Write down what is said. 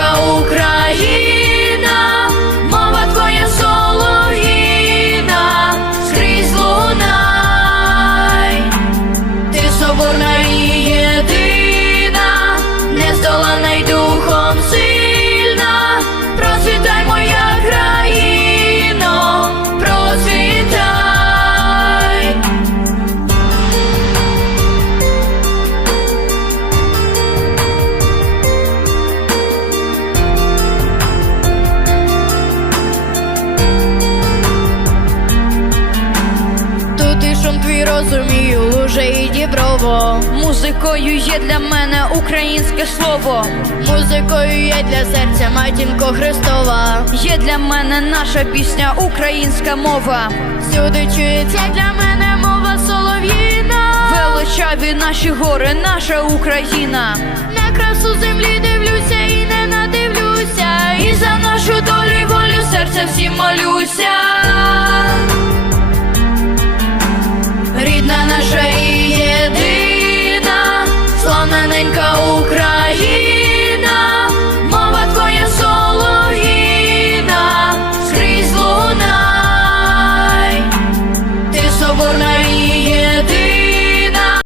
Велика Україна! Діброво. Музикою є для мене українське слово. Музикою є для серця матінко Христова. Є для мене наша пісня, українська мова. Всюди чується для мене мова солов'їна. Величаві наші гори, наша Україна. На красу землі дивлюся і не надивлюся. І за нашу долю й волю серця всім молюся.